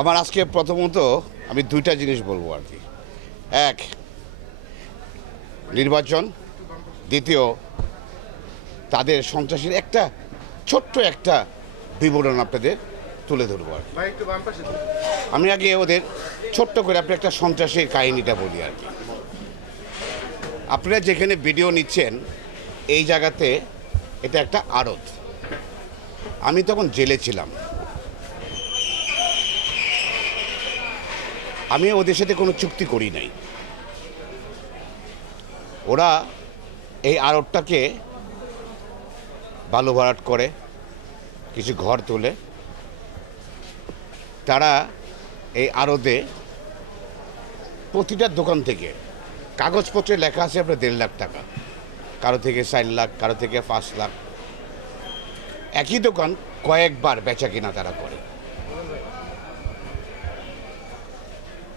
আমার আজকে প্রথমত আমি দুইটা জিনিস বলব আর কি। এক নির্বাচন। দ্বিতীয় তাদের সন্ত্রাসীর একটা ছোট্ট একটা বিবরণ আপনাদের তুলে ধরবো আর আমি আগে ওদের ছোট্ট করে আপনি একটা সন্ত্রাসীর কাহিনীটা বলি আর কি। আপনারা যেখানে ভিডিও নিচ্ছেন এই জায়গাতে এটা একটা আড়ত। আমি তখন জেলে ছিলাম। আমি ওদের সাথে কোনো চুক্তি করি নাই। ওরা এই আড়তটাকে বালু ভরাট করে, কিছু ঘর তোলে। তারা এই আড়তে প্রতিটা দোকান থেকে, কাগজপত্রে লেখা আছে আপনার দেড় লাখ টাকা। কারও থেকে চার লাখ, কারও থেকে পাঁচ লাখ। একই দোকান কয়েকবার বেচা কিনা তারা করে।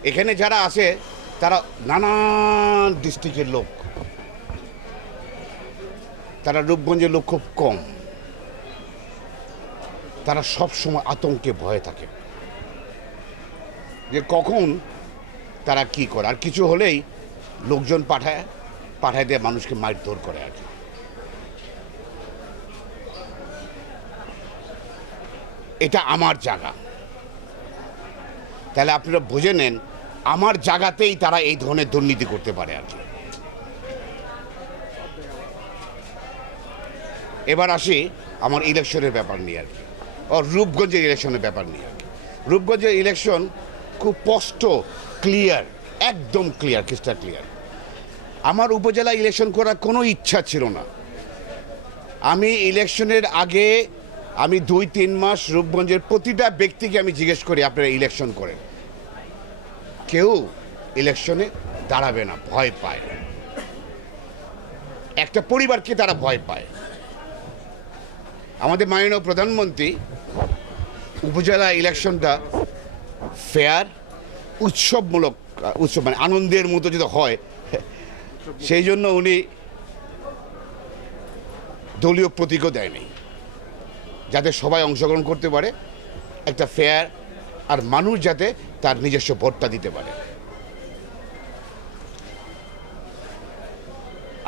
এখানে যারা আছে তারা নানান ডিস্ট্রিক্টের লোক। তারা রূপগঞ্জের লোক খুব কম। তারা সব সময় আতঙ্কে ভয়ে থাকে। যে কখন তারা কি করে? আর কিছু হলেই লোকজন পাঠায় পাঠায় দিয়ে মানুষকে মারধর করে আর কি। এটা আমার জায়গা। তাহলে আপনারা বুঝে নেন আমার জায়গাতেই তারা এই ধরনের দুর্নীতি করতে পারে আর কি। এবার আসি আমার ইলেকশনের ব্যাপার নিয়ে আর কি। ও রূপগঞ্জের ইলেকশনের ব্যাপার নিয়ে আর কি। রূপগঞ্জের ইলেকশন খুব স্পষ্ট, ক্লিয়ার, একদম ক্লিয়ার ক্রিস্টাল ক্লিয়ার আমার উপজেলা ইলেকশন করার কোনো ইচ্ছা ছিল না। আমি ইলেকশনের আগে আমি দুই তিন মাস রূপগঞ্জের প্রতিটা ব্যক্তিকে আমি জিজ্ঞেস করি, আপনারা ইলেকশন করেন? কেউ ইলেকশনে দাঁড়াবে না, ভয় পায়। একটা পরিবারকে তারা ভয় পায়। আমাদের মাননীয় প্রধানমন্ত্রী উপজেলা ইলেকশনটা ফেয়ার, উৎসবমূলক, উৎসব মানে আনন্দের মতো যদি হয়, সেই জন্য উনি দলীয় প্রতীকও দেয়নি। যাতে সবাই অংশগ্রহণ করতে পারে, একটা ফেয়ার আর মানুষ যাতে তার নিজস্ব ভোটটা দিতে পারে।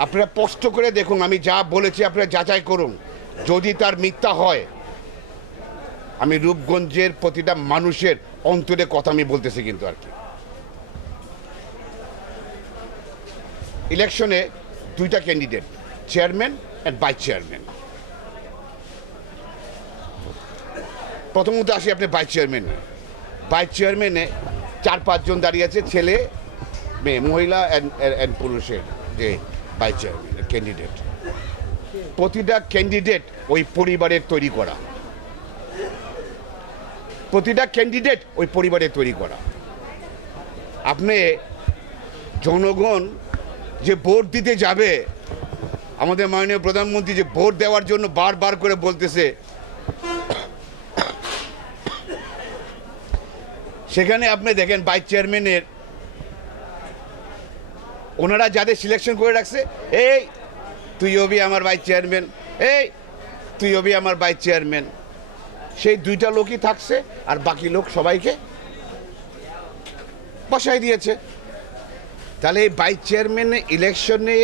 আপনারা স্পষ্ট করে দেখুন, আমি যা বলেছি আপনারা যাচাই করুন। যদি তার মিথ্যা হয়, আমি রূপগঞ্জের প্রতিটা মানুষের অন্তরে কথা আমি বলতেছি কিন্তু আর কি। ইলেকশনে দুইটা candidate, chairman and vice chairman. প্রথমত আসি আপনি ভাইস চেয়ারম্যান। ভাইস চেয়ারম্যানে চার পাঁচজন দাঁড়িয়ে আছে, ছেলে, মেয়ে, মহিলা অ্যান্ড পুরুষের যে ভাইস চেয়ারম্যান ক্যান্ডিডেট প্রতিটা ক্যান্ডিডেট ওই পরিবারের তৈরি করা। প্রতিটা ক্যান্ডিডেট ওই পরিবারের তৈরি করা। আপনি জনগণ যে ভোট দিতে যাবে, আমাদের মাননীয় প্রধানমন্ত্রী যে ভোট দেওয়ার জন্য বারবার করে বলতেছে সেখানে আপনি দেখেন ভাইস চেয়ারম্যানের, ওনারা যাদের সিলেকশন করে রাখছে, এই, তুই হবি আমার ভাইস চেয়ারম্যান, এই, তুই হবি আমার ভাইস চেয়ারম্যান। সেই দুইটা লোকই থাকছে আর বাকি লোক সবাইকে বসাই দিয়েছে। তাহলে এই ভাইস চেয়ারম্যান ইলেকশনে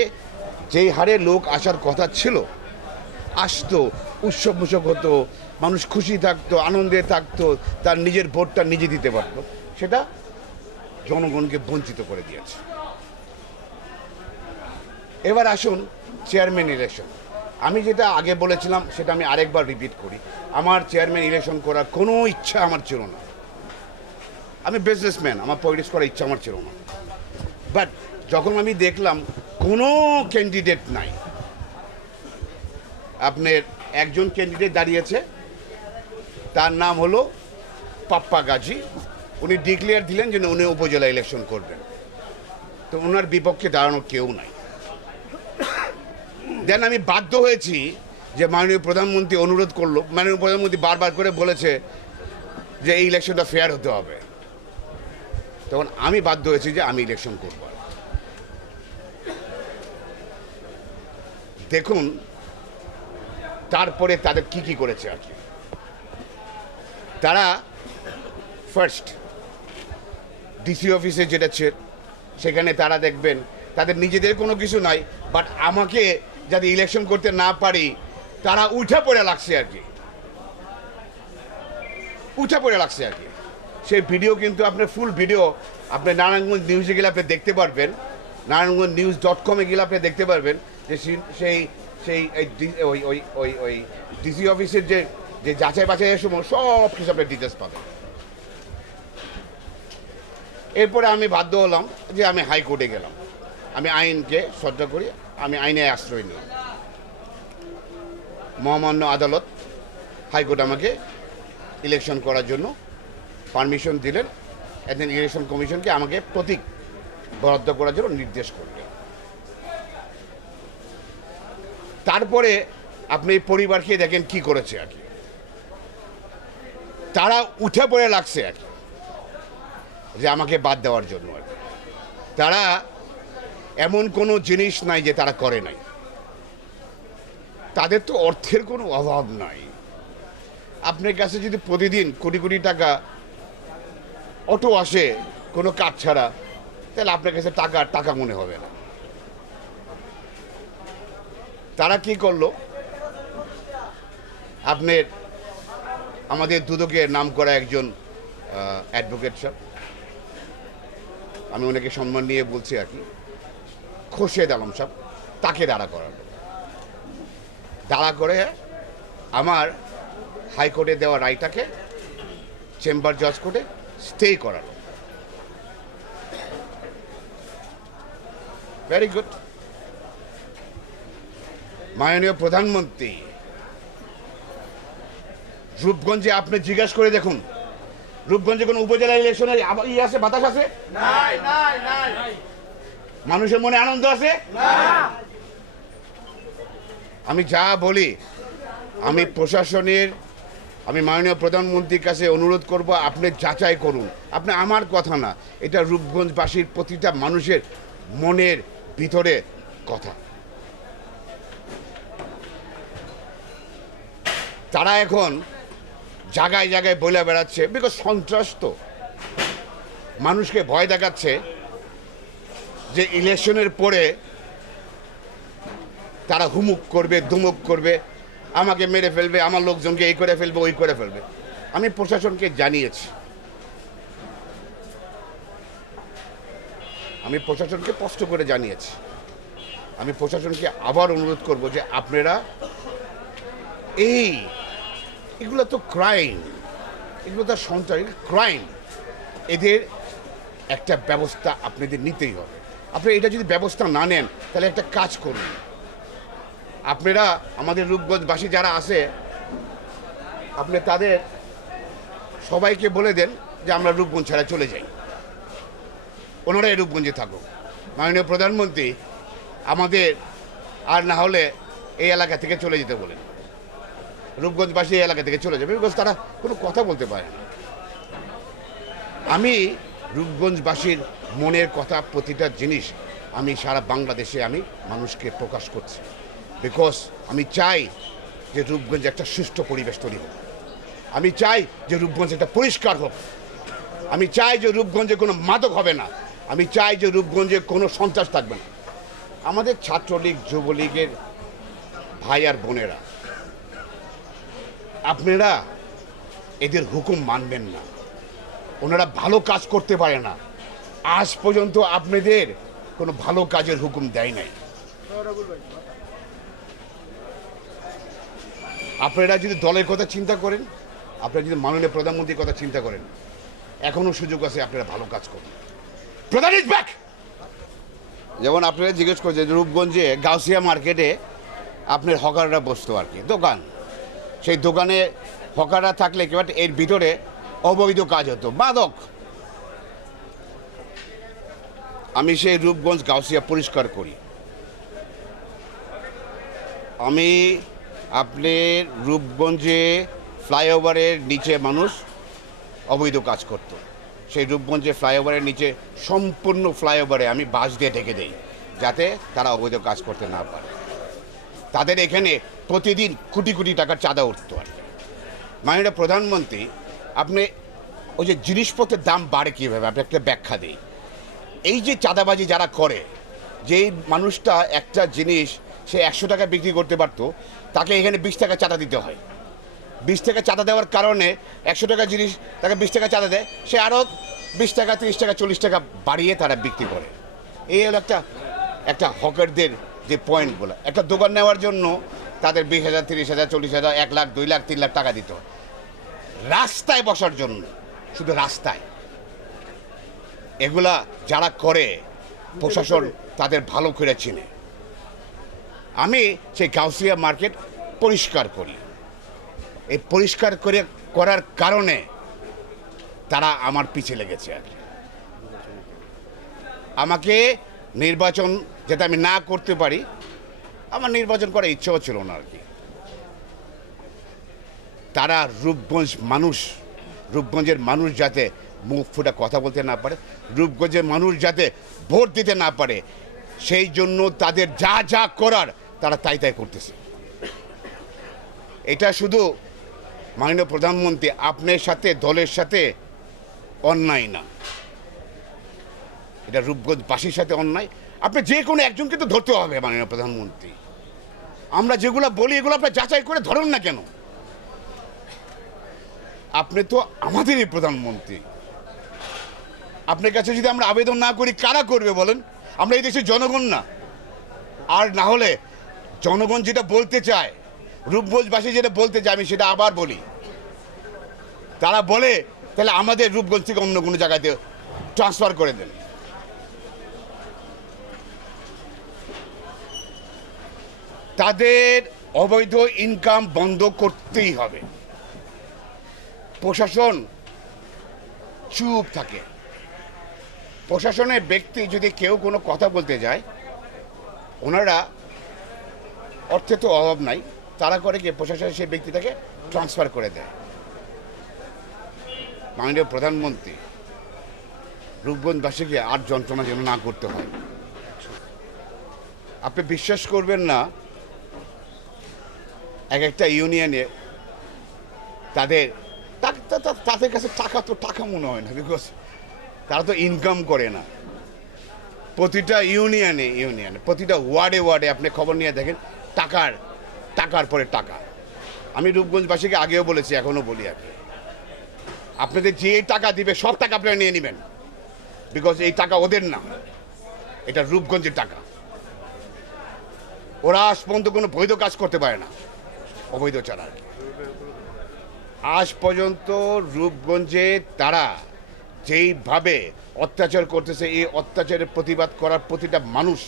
যেই হারে লোক আসার কথা ছিল আসতো, উৎসব মুসব হতো, মানুষ খুশি থাকতো, আনন্দে থাকতো, তার নিজের ভোটটা নিজে দিতে পারতো। সেটা জনগণকে বঞ্চিত করে দিয়েছে। এবার আসুন চেয়ারম্যান ইলেকশন। আমি যেটা আগে বলেছিলাম, সেটা আমি আরেকবার রিপিট করি। আমার চেয়ারম্যান ইলেকশন করার কোনো ইচ্ছা আমার ছিল না। আমি বিজনেসম্যান আমার পলিটিক্স করার ইচ্ছা আমার ছিল না। বাট যখন আমি দেখলাম কোনো ক্যান্ডিডেট নাই আপনার একজন ক্যান্ডিডেট দাঁড়িয়েছে, তার নাম হলো পাপ্পা গাজী। উনি ডিক্লেয়ার দিলেন যে উনি উপজেলা ইলেকশন করবেন। তো ওনার বিপক্ষে দাঁড়ানোর কেউ নাই। দেন আমি বাধ্য হয়েছি যে মাননীয় প্রধানমন্ত্রী অনুরোধ করল, মাননীয় প্রধানমন্ত্রী বারবার করে বলেছে যে এই ইলেকশনটা ফেয়ার হতে হবে। তখন আমি বাধ্য হয়েছি যে আমি ইলেকশন করব। দেখুন তারপরে তাদের কি কি করেছে আর কি। তারা ফার্স্ট ডিসি অফিসে যেটা সেখানে তারা দেখবেন তাদের নিজেদের কোনো কিছু নাই বাট আমাকে যাতে ইলেকশন করতে না পারি, তারা উঠে পড়ে লাগছে আর কি। উঠে পড়ে লাগছে আর কি। সেই ভিডিও কিন্তু আপনার ফুল ভিডিও আপনি নারায়ণগঞ্জ নিউজে গেলে আপনি দেখতে পারবেন। নারায়ণগঞ্জ নিউজ ডট কমে গেলে আপনি দেখতে পারবেন যে সেই সেই ওই ওই ওই ওই ডিসি অফিসের যে যে যাচাই বাছাইয়ের সময় সব কিছু আপনি ডিটেলস পাবেন। এরপরে আমি বাধ্য হলাম যে আমি হাইকোর্টে গেলাম। আমি আইনকে শ্রদ্ধা করি আমি আইনে আশ্রয় নিলাম। মহামান্য আদালত হাইকোর্ট আমাকে ইলেকশন করার জন্য পারমিশন দিলেন। একদিন ইলেকশন কমিশনকে আমাকে প্রতীক বরাদ্দ করার জন্য নির্দেশ করলেন। তারপরে আপনি এই পরিবারকে দেখেন কি করেছে আর কি। তারা উঠে পড়ে লাগছে আর কি, যে আমাকে বাদ দেওয়ার জন্য আর কি। তারা এমন কোনো জিনিস নাই যে তারা করে নাই। তাদের তো অর্থের কোনো অভাব নাই। আপনার কাছে যদি প্রতিদিন কোটি কোটি টাকা অটো আসে কোনো কাজ ছাড়া, তাহলে আপনার কাছে টাকা টাকা মনে হবে না তারা কি করল? আপনার আমাদের দুদকের নাম করা একজন অ্যাডভোকেট সাহেব আমি ওনাকে সম্মান নিয়ে বলছি আর কি। খোরশেদ আলম সাহেব তাকে দাঁড়া করালো দাঁড়া করে আমার হাইকোর্টে দেওয়া রায়টাকে চেম্বার জজ কোর্টে স্টে করালো। ভেরি গুড মাননীয় প্রধানমন্ত্রী রূপগঞ্জে আপনি জিজ্ঞাসা করে দেখুন। রূপগঞ্জে কোনো উপজেলা ইলেকশনের ই আছে বাতাস আছে? মানুষের মনে আনন্দ আছে? আমি যা বলি আমি প্রশাসনের আমি মাননীয় প্রধানমন্ত্রীর কাছে অনুরোধ করব আপনি যাচাই করুন। আপনি আমার কথা না এটা রূপগঞ্জবাসীর প্রতিটা মানুষের মনের ভিতরে কথা। তারা এখন জায়গায় জায়গায় বলে বেড়াচ্ছে বিকজ সন্ত্রাস তো। মানুষকে ভয় দেখাচ্ছে যে ইলেকশনের পরে তারা হুমুক করবে, ধুমুক করবে, আমাকে মেরে ফেলবে, আমার লোকজনকে এই করে ফেলবে, ওই করে ফেলবে। আমি প্রশাসনকে জানিয়েছি। আমি প্রশাসনকে স্পষ্ট করে জানিয়েছি। আমি প্রশাসনকে আবার অনুরোধ করব যে আপনারা এই, এগুলো তো ক্রাইম এগুলো তো সন্ত্রাস ক্রাইম এদের একটা ব্যবস্থা আপনাদের নিতেই হবে। আপনি এটা যদি ব্যবস্থা না নেন, তাহলে একটা কাজ করুন। আপনারা আমাদের রূপগঞ্জবাসী যারা আছে, আপনি তাদের সবাইকে বলে দেন যে আমরা রূপগঞ্জ ছাড়া চলে যাই। ওনারা এই রূপগঞ্জে থাকুক। মাননীয় প্রধানমন্ত্রী, আমাদের আর না হলে এই এলাকা থেকে চলে যেতে বলেন। রূপগঞ্জবাসী এলাকা থেকে চলে যাবে বিকজ তারা কোনো কথা বলতে পারে না। আমি রূপগঞ্জবাসীর মনের কথা, প্রতিটা জিনিস আমি সারা বাংলাদেশে আমি মানুষকে প্রকাশ করছি। বিকজ আমি চাই যে রূপগঞ্জ একটা সুষ্ঠু পরিবেশ তৈরি হোক। আমি চাই যে রূপগঞ্জ একটা পরিষ্কার হোক। আমি চাই যে রূপগঞ্জে কোনো মাদক হবে না। আমি চাই যে রূপগঞ্জে কোনো সন্ত্রাস থাকবে না। আমাদের ছাত্রলীগ, যুবলীগের ভাই আর বোনেরা আপনারা এদের হুকুম মানবেন না। ওনারা ভালো কাজ করতে পারে না। আজ পর্যন্ত আপনাদের কোনো ভালো কাজের হুকুম দেয় নাই। আপনারা যদি দলের কথা চিন্তা করেন, আপনারা যদি মাননীয় প্রধানমন্ত্রীর কথা চিন্তা করেন, এখনও সুযোগ আছে আপনারা ভালো কাজ করুন। প্রধান ইজ ব্যাক! যেমন আপনারা জিজ্ঞেস করছেন, রূপগঞ্জে গাউসিয়া মার্কেটে আপনার হকাররা বসতো আর কি, দোকান। সেই দোকানে হকাররা থাকলে বাট এর ভিতরে অবৈধ কাজ হতো। মাদক আমি সেই রূপগঞ্জ গাউসিয়া পরিষ্কার করি। আমি আপনার রূপগঞ্জে ফ্লাইওভারের নিচে মানুষ অবৈধ কাজ করত। সেই রূপগঞ্জে ফ্লাইওভারের নিচে সম্পূর্ণ ফ্লাইওভারে আমি বাঁশ দিয়ে ঢেকে দেই, যাতে তারা অবৈধ কাজ করতে না পারে। তাদের এখানে প্রতিদিন কোটি কোটি টাকার চাঁদা উঠতো আর মাননীয় প্রধানমন্ত্রী, আপনি ওই যে জিনিসপত্রের দাম বাড়ে কীভাবে? আপনি একটা ব্যাখ্যা দিই। এই যে চাঁদাবাজি যারা করে, যেই মানুষটা একটা জিনিস সে একশো টাকা বিক্রি করতে পারতো, তাকে এখানে বিশ টাকা চাঁদা দিতে হয়। বিশ টাকা চাঁদা দেওয়ার কারণে একশো টাকা জিনিস তাকে বিশ টাকা চাঁদা দেয়, সে আরও বিশ টাকা, তিরিশ টাকা, চল্লিশ টাকা বাড়িয়ে তারা বিক্রি করে। এই হলো একটা একটা হকারদের যে পয়েন্টগুলো একটা দোকান নেওয়ার জন্য তাদের বিশ হাজার, তিরিশ হাজার, চল্লিশ হাজার, এক লাখ, দুই লাখ, তিন লাখ টাকা দিত। রাস্তায় বসার জন্য, শুধু রাস্তায়। এগুলা যারা করে, প্রশাসন তাদের ভালো করে চিনে। আমি সেই গাউসিয়া মার্কেট পরিষ্কার করি। এই পরিষ্কার করে, করার কারণে তারা আমার পিছে লেগেছে আর। আমাকে নির্বাচন যেটা আমি না করতে পারি আমার নির্বাচন করার ইচ্ছাও ছিল না আর কি। তারা রূপগঞ্জ মানুষ, রূপগঞ্জের মানুষ যাতে মুখ ফুটে কথা বলতে না পারে, রূপগঞ্জের মানুষ যাতে ভোট দিতে না পারে, সেই জন্য তাদের যা যা করার তারা তাই তাই করতেছে। এটা শুধু মাননীয় প্রধানমন্ত্রী, আপনার সাথে, দলের সাথে অন্যায় না। এটা রূপগঞ্জবাসীর সাথে অন্যায়। আপনি যে কোনো একজনকে তো ধরতে হবে, মাননীয় প্রধানমন্ত্রী। আমরা যেগুলো বলি, এগুলো আপনি যাচাই করে ধরুন না কেন? আপনি তো আমাদেরই প্রধানমন্ত্রী। আপনার কাছে যদি আমরা আবেদন না করি, কারা করবে বলেন? আমরা এই দেশের জনগণ না। আর না হলে জনগণ যেটা বলতে চায়, রূপগঞ্জবাসী যেটা বলতে চায়, আমি সেটা আবার বলি। তারা বলে, তাহলে আমাদের রূপগঞ্জ থেকে অন্য কোনো জায়গাতে ট্রান্সফার করে দেন। তাদের অবৈধ ইনকাম বন্ধ করতেই হবে। প্রশাসন চুপ থাকে। প্রশাসনের ব্যক্তি যদি কেউ কোনো কথা বলতে যায়, ওনারা অর্থে তো অভাব নাই, তারা করে কি প্রশাসনের সেই ব্যক্তিটাকে ট্রান্সফার করে দেয়। মাননীয় প্রধানমন্ত্রী রূপগঞ্জবাসীকে আর যন্ত্রণা যেন না করতে হয়। আপনি বিশ্বাস করবেন না এক একটা ইউনিয়নে তাদের তাদের কাছে টাকা তো টাকা মনে হয় না বিকজ তারা তো ইনকাম করে না। প্রতিটা ইউনিয়নে ইউনিয়নে, প্রতিটা ওয়ার্ডে ওয়ার্ডে আপনি খবর নিয়ে দেখেন, টাকার টাকার পরে টাকা। আমি রূপগঞ্জবাসীকে আগেও বলেছি, এখনও বলি আর আপনাদের যে টাকা দিবে, সব টাকা আপনারা নিয়ে নেবেন। বিকজ এই টাকা ওদের না। এটা রূপগঞ্জের টাকা। ওরা আজ পর্যন্ত কোনো বৈধ কাজ করতে পারে না। অবৈধ কি। আজ পর্যন্ত রূপগঞ্জে তারা যেইভাবে অত্যাচার করতেছে, এই অত্যাচারের প্রতিবাদ করার প্রতিটা মানুষ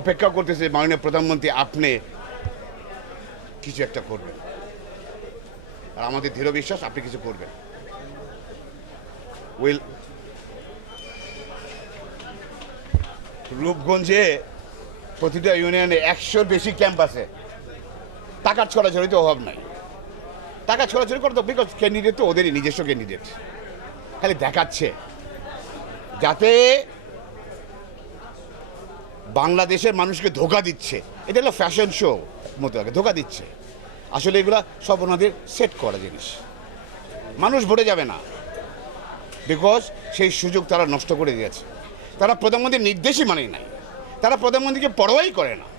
অপেক্ষা করতেছে, মাননীয় প্রধানমন্ত্রী, আপনি কিছু একটা করবেন। আর আমাদের দৃঢ় বিশ্বাস, আপনি কিছু করবেন। উইল রূপগঞ্জে প্রতিটা ইউনিয়নে একশোর বেশি ক্যাম্প আছে। টাকার ছড়াছড়িতে অভাব নাই। টাকা ছড়াছড়ি করে তো বিকজ ক্যান্ডিডেট তো ওদেরই, নিজস্ব ক্যান্ডিডেট খালি দেখাচ্ছে। যাতে বাংলাদেশের মানুষকে ধোকা দিচ্ছে। এটা হলো ফ্যাশন শো মতো আগে ধোকা দিচ্ছে। আসলে এগুলো সব ওনাদের সেট করা জিনিস। মানুষ ভরে যাবে না। বিকজ সেই সুযোগ তারা নষ্ট করে দিয়েছে। তারা প্রধানমন্ত্রীর নির্দেশই মানে নাই। তারা প্রধানমন্ত্রীকে পরোয়াই করে না।